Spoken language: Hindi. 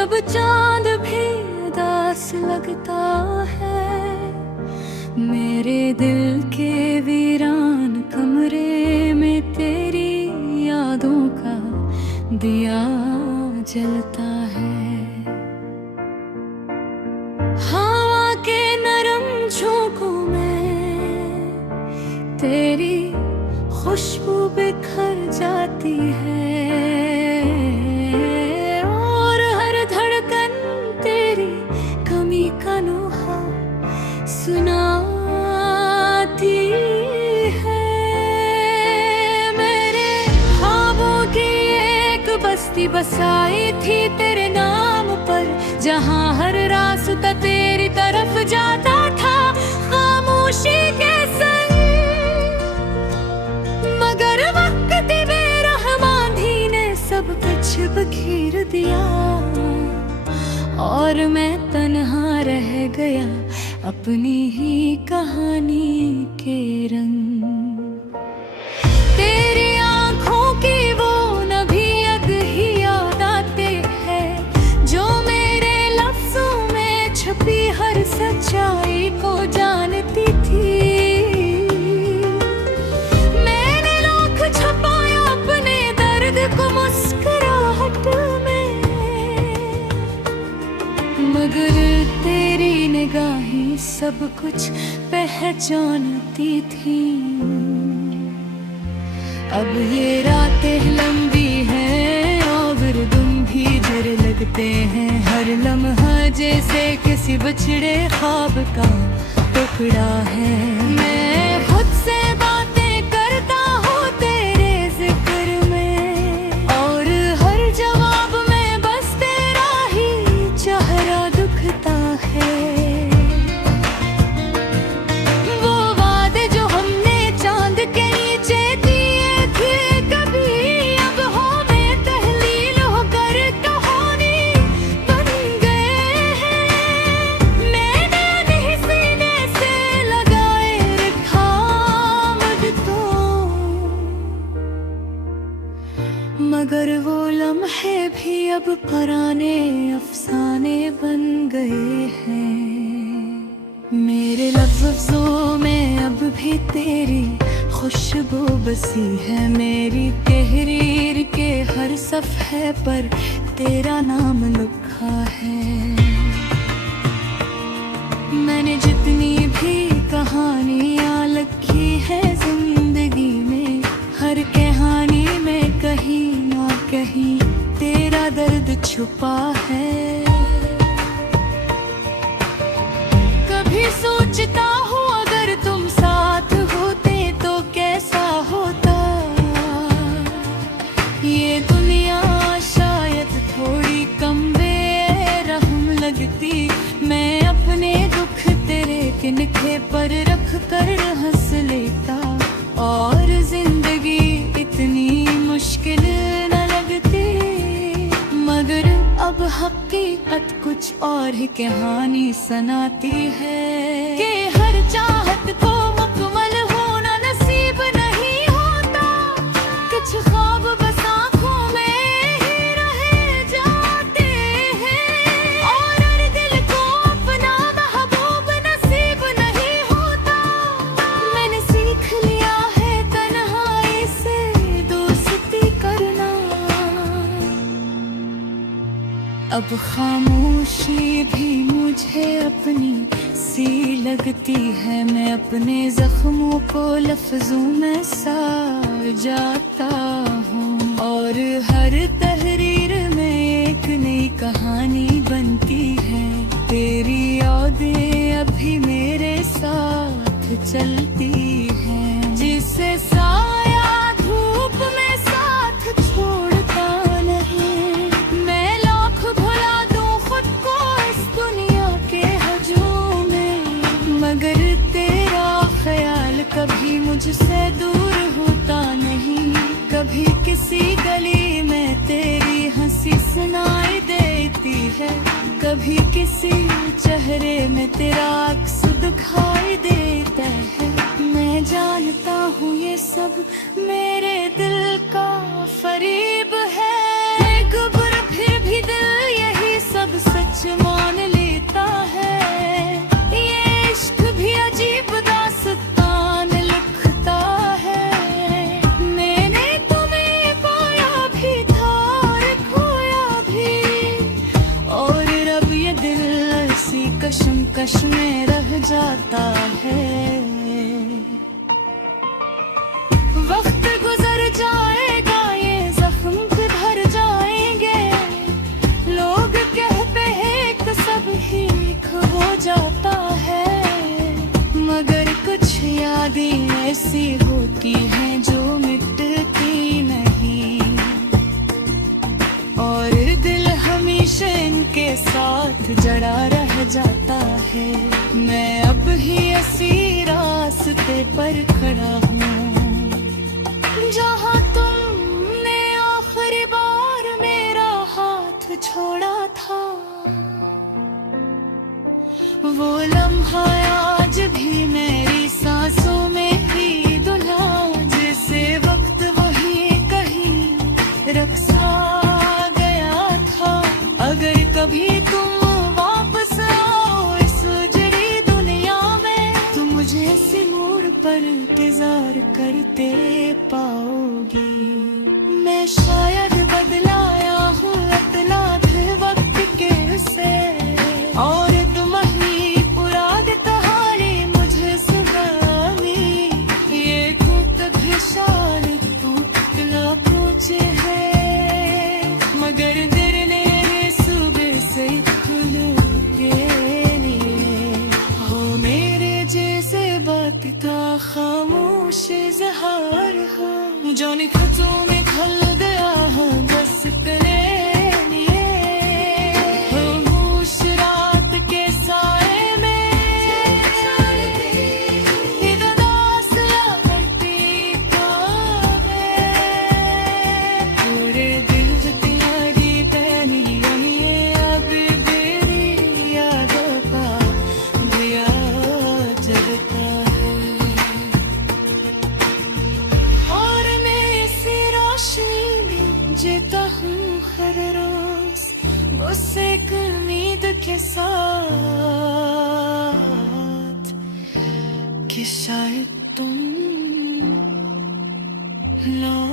जब चांद भी उदास लगता है, मेरे दिल के वीरान कमरे में तेरी यादों का दिया जलता है। हवा के नरम झोंकों में तेरी खुशबू बिखर जाती है, और हर धड़कन तेरी कमी का नोहा सुनाती है। मेरे ख्वाबों की एक बस्ती बसाई थी तेरे नाम पर, जहाँ हर रास्ता तेरी तरफ जाता था खामोशी के संग। मगर वक्त बेरहमानी ने सब कुछ बखेर दिया, और मैं तन्हा रह गया अपनी ही कहानी के रंग। तेरी आंखों की वो नभी अग ही याद आते हैं, जो मेरे लफ्जों में छुपी हर सच्चाई को जानती थी। मैंने लाख छुपाया अपने दर्द को मुस्कुराहट में, मगर तेरी निगाहें सब कुछ पहचानती थी। अब ये रातें लंबी हैं और तुम भी डर लगते हैं, हर लम्हा जैसे किसी बिछड़े ख्वाब का टुकड़ा है। मैं खुद से बातें करता हूँ तेरे जिक्र में, और हर जवाब में बस तेरा ही चेहरा दुखता है। वो वादे जो हमने चांद के नीचे दिए थे कभी, अब हमें तहलील होकर कहानी बन गए हैं। मैंने नहीं सीने से लगाए रखा मुझ तो, मगर वो लम्हे भी अब पुराने अफसाने बन गए हैं। मेरे लफ्ज़ों में अब भी तेरी खुशबू बसी है, मेरी तहरीर के हर सफ़हे पर तेरा नाम लिखा है। मैंने जितनी भी कहानियाँ लिखी है जिंदगी में, हर कहानी में कहीं ना कहीं तेरा दर्द छुपा है। कभी सोचता हूँ अगर तुम साथ होते तो कैसा होता, ये दुनिया शायद थोड़ी कम बेरहम लगती। मैं अपने दुख तेरे किनखे पर रख कर हंस लेता, और जिंदगी इतनी मुश्किल न लगती। मगर अब हकीकत कुछ और ही कहानी सुनाती है, कि हर चाहत को मुकम्मल होना नसीब नहीं होता। कुछ ख्वाब बस आँखों में ही रह जाते हैं, और हर दिल को अपना महबूब नसीब नहीं होता। मैंने सीख लिया है तन्हाई से दोस्ती करना, अब खामोशी भी मुझे अपनी सी लगती है। मैं अपने जख्मों को लफ्जों में जाता हूँ, और हर तहरीर में एक नई कहानी बनती है। तेरी यादें अभी मेरे साथ चलती हैं, जिसे साया धूप में साथ छोड़ता नहीं। मैं लाख भुला दूं खुद को इस दुनिया के हजूम में, मगर तेरा ख्याल कभी मुझसे दूर होता नहीं। कभी किसी गली में तेरी हंसी सुनाई देती है, कभी किसी चेहरे में तेरा अक्स दिखाई देता है। मैं जानता हूँ ये सब मेरे दिल का फरीब है, गुबर फिर भी दिल यही दिलकश में रह जाता है। वक्त गुजर जाएगा, ये जख्म पिघल जाएंगे, लोग कहते हैं कि सब ठीक हो जाता है, मगर कुछ यादें ऐसी होती हैं जो मिटती नहीं, और दिल हमेशा इनके साथ जड़ा रह जाता है। मैं अब ही इसी रास्ते पर खड़ा हूँ जहाँ तुमने आखिरी बार मेरा हाथ छोड़ा था। वो लम्हा आज भी मेरी सांसों में ही दुल्हा, जैसे वक्त वही कहीं रक्सा गया था। अगर कभी तुम वापस आओ इस उजड़ी दुनिया में, तो मुझे इसी मोड़ पर इंतजार करते पाओगी। मैं शायद बदलाया हूँ इतना भी वक्त के से, और तुम ही पुराद कहानी मुझे सुनानी। ये खुद विशाल टूटला पूछे है, मगर दिल ने सुबह से खुल के लिए हो मेरे जैसे बात का खामोश इज़हार हो, जो निखतों में खल गया है बस तेरे लिए। खामोश रात के साए में इधर दासिया करती तो पूरे दिल जतियारी तैनी ये अभी बेरी यादों का दिया जलता है, और मैं इसी रोशनी में जीता हूँ हर रोज, बस एक उम्मीद के साथ कि शायद तुम लौट